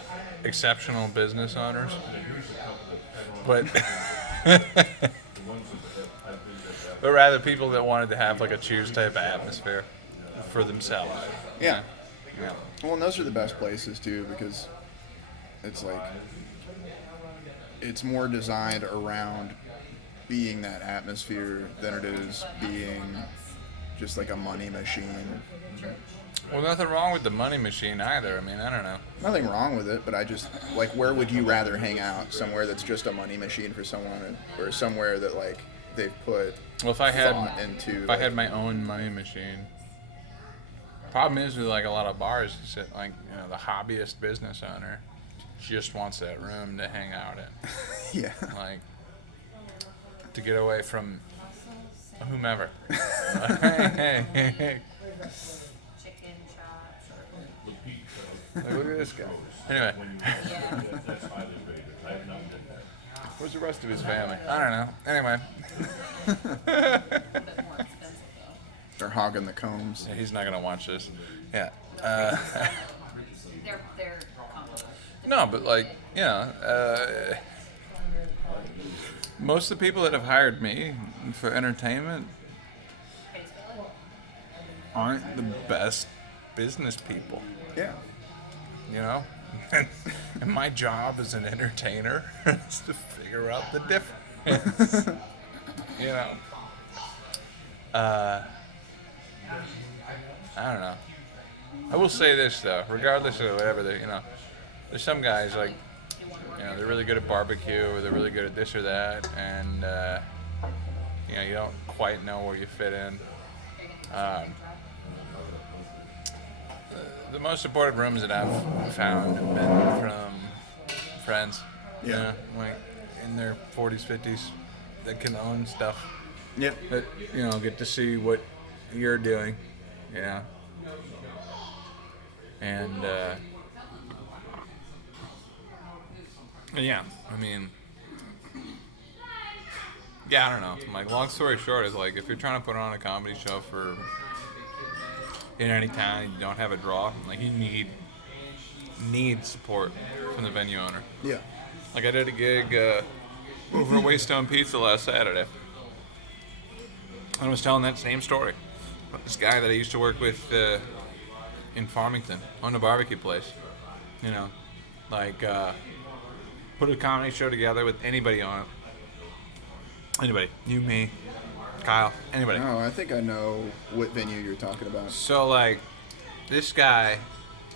exceptional business owners, but but rather people that wanted to have like a Cheers type of atmosphere for themselves. Yeah. Yeah. Well, and those are the best places too, because it's like it's more designed around being that atmosphere than it is being just like a money machine. Well, nothing wrong with the money machine either. I mean, I don't know. Nothing wrong with it, but I just like, where would you rather hang out? Somewhere that's just a money machine for someone, or somewhere that like they've put Well, if I thought had into. if I had my own money machine. Problem is with like a lot of bars, is that like, you know, the hobbyist business owner just wants that room to hang out in, Yeah. like to get away from whomever. Chicken chops. Like, look at this guy. Anyway, Yeah. where's the rest of his family? I don't know. Anyway, A bit more expensive though. They're hogging the combs. yeah, he's not gonna watch this. Yeah. They're comparable. No, but like, you know, most of the people that have hired me for entertainment Pays for it. aren't the best business people, Yeah. you know? And my job as an entertainer is to figure out the difference. You know? I don't know. I will say this though, regardless of whatever they, you know, there's some guys like, you know, they're really good at barbecue or they're really good at this or that, and you know, you don't quite know where you fit in. The most supportive rooms that I've found have been from friends. Yeah. You know, like in their 40s, 50s, that can own stuff. Yep. That, you know, get to see what you're doing. Yeah. And yeah, I mean, yeah, I don't know. Like, long story short is like, if you're trying to put on a comedy show for in any town, you don't have a draw. Like, you need support from the venue owner. Yeah. Like, I did a gig over at Waystone Pizza last Saturday. I was telling that same story about this guy that I used to work with in Farmington, owned a barbecue place. You know, like put a comedy show together with anybody on it. Anybody. You, me, Kyle, anybody. Oh, I think I know what venue you're talking about. So, like, this guy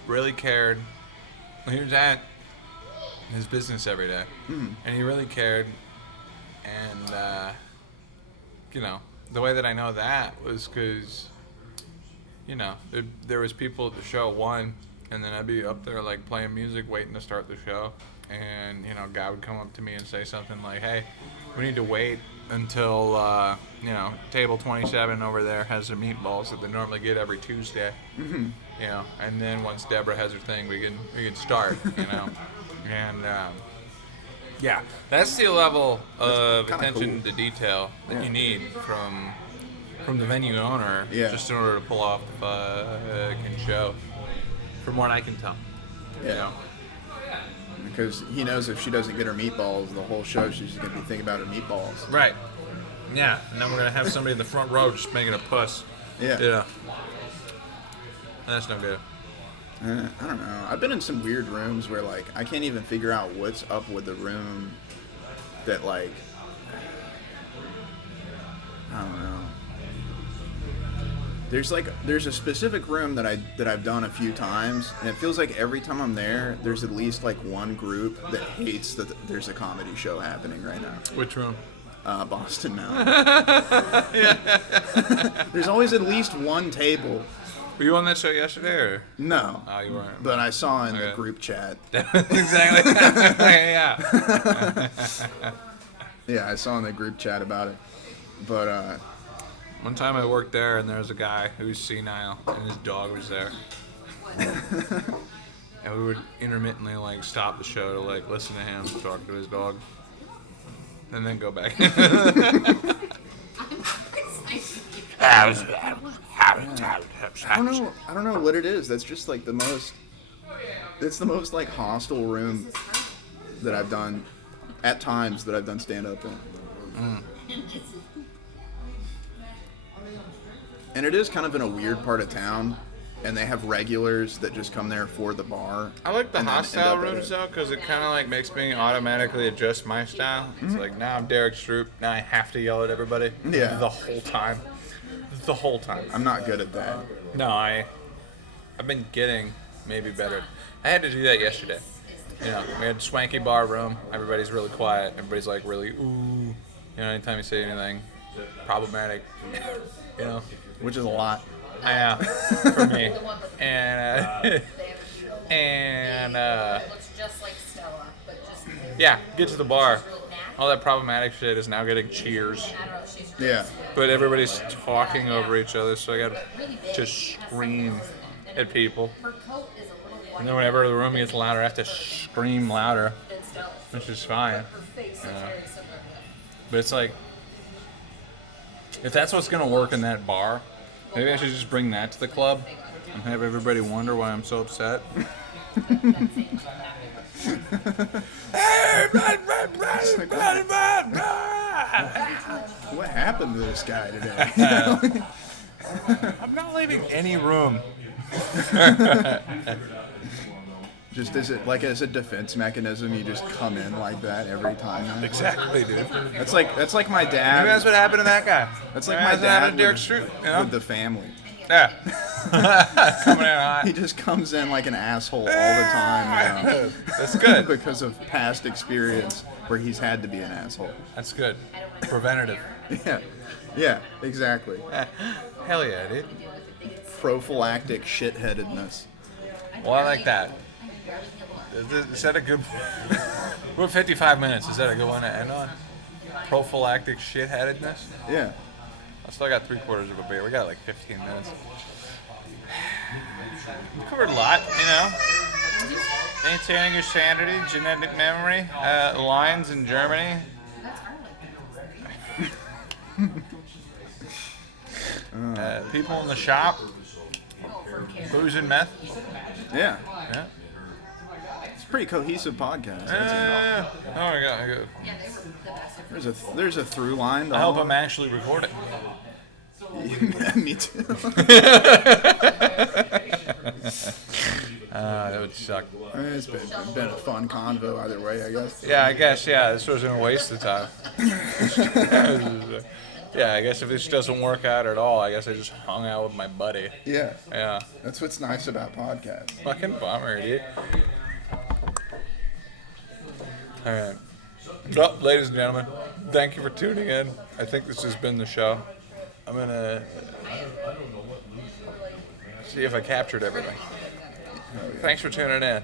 really cared. He was at his business every day. And he really cared. And, you know, the way that I know that was because, you know, there was people at the show, one, and then I'd be up there, like, playing music, waiting to start the show. And, you know, a guy would come up to me and say something like, hey, we need to wait until, you know, table 27 over there has the meatballs that they normally get every Tuesday. You know, and then once Deborah has her thing, we can start, you know. And, yeah, that's the level of attention to detail that you need from the venue owner just in order to pull off the fucking show, from what I can tell. Yeah. You know? Because he knows if she doesn't get her meatballs, the whole show she's just going to be thinking about her meatballs. Right. Yeah, and then we're going to have somebody in the front row just making a puss. Yeah. You know. That's no good. I don't know. I've been in some weird rooms where, like, I can't even figure out what's up with the room that, like, I don't know. There's a specific room that I've done a few times, and it feels like every time I'm there, there's at least, like, one group that hates that there's a comedy show happening right now. Which room? Boston Mountain. There's always at least one table. Were you on that show yesterday, or? No. Oh, you weren't. But I saw in the group chat. Exactly. Yeah. Yeah, I saw in the group chat about it. But, One time I worked there, and there was a guy who was senile, and his dog was there. And we would intermittently, like, stop the show to, like, listen to him talk to his dog. And then go back. I don't know what it is. That's just like it's the most like hostile room that I've done at times that I've done stand up in. And it is kind of in a weird part of town, and they have regulars that just come there for the bar. I like the and then end hostile up at rooms it. though, because it kind of like makes me automatically adjust my style. It's like, now I'm Derek Stroop, now I have to yell at everybody Yeah. the whole time. The whole time. I'm not good at that. No, I've been getting maybe better. I had to do that yesterday. You know, we had a swanky bar room. Everybody's really quiet. Everybody's like really, ooh. You know, anytime you say anything problematic, you know. Which is a lot. Yeah, for me. And, Looks just like Stella, but just yeah, get to the bar. All that problematic shit is now getting cheers. I don't know, she's Yeah. But everybody's talking over each other, so I gotta just scream at people. her coat is a little And white then whenever the room gets louder, I have to scream louder, than Stella's. which is fine. Her face is very similar to that. But it's like, if that's what's gonna work in that bar, maybe I should just bring that to the club and have everybody wonder why I'm so upset. What happened to this guy today? I'm not leaving any room. Just as a defense mechanism, you just come in like that every time. Now? Exactly, dude. That's like my dad. Maybe that's what happened to that guy. That's like Maybe my that's what happened dad to Derek Stroop, you know? with the family. Yeah. Coming in hot. He just comes in like an asshole all the time now That's good. because of past experience where he's had to be an asshole. That's good. Preventative. Yeah, exactly. Hell yeah, dude. Prophylactic shitheadedness. Well, I like that. Is that a good... We're 55 minutes. Is that a good one to end on? Prophylactic shitheadedness? Yeah. I still got 3/4 of a beer. We got like 15 minutes. We covered a lot, you know. Maintaining your sanity, genetic memory, lines in Germany. People in the shop, booze and meth. Yeah. Yeah. It's a pretty cohesive podcast. Oh my god. Yeah, they were the best. There's a through line. To I hope all I'm actually recording. Me too. That would suck. It's been a fun convo either way, I guess. Yeah, I guess, this wasn't a waste of time. Yeah, I guess if this doesn't work out at all, I guess I just hung out with my buddy. Yeah. Yeah. That's what's nice about podcasts. Fucking bummer, dude. All right. Well, ladies and gentlemen, thank you for tuning in. I think this has been the show. I'm going to see if I captured everything. Thanks for tuning in.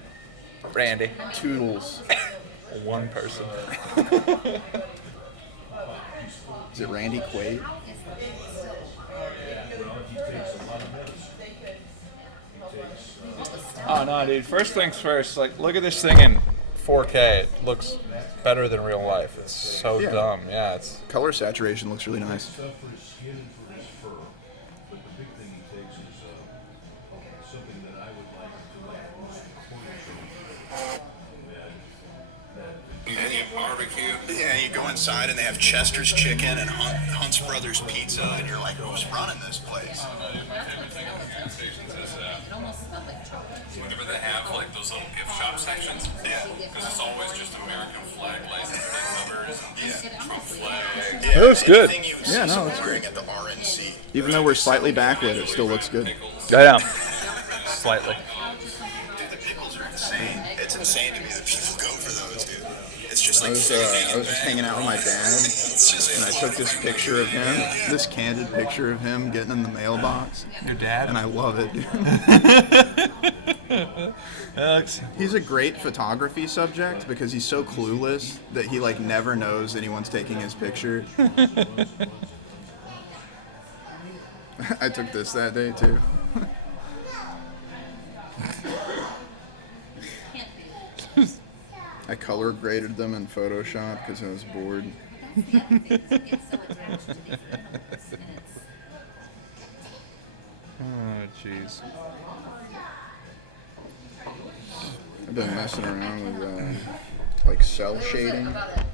Randy. Toodles. One person. Is it Randy Quaid? Oh, no, dude. First things first. Like, look at this thing in 4K. It looks better than real life. It's so Yeah. dumb. Yeah, it's... Color saturation looks really nice. Stuff for his skin and for his fur. But the big thing he takes is something that I would like to almost corner Barbecue. Yeah, you go inside and they have Chester's Chicken and Hunt's Brothers Pizza, and you're like, who's running this place? It almost smelled like chocolate. Whenever they have like those little gift shop sections, because it's always just American flag license plate numbers and It honestly, flag. Yeah, That was good. anything you Yeah, see no, it's someone wearing at the RNC. Even though we're slightly backlit, it still looks good. Yeah. Slightly. Dude, the pickles are insane. It's insane to me that people go for those, dude. It's just like I was just hanging out with my dad, and I took this picture of him, this candid picture of him getting in the mailbox, Your dad? and I love it, dude. He's a great photography subject because he's so clueless that he like never knows anyone's taking his picture. I took this that day too. can't be. I color graded them in Photoshop because I was bored. That's the other thing. It gets so attached to these memories, and it's Oh, jeez. I've been messing around with like cell shading.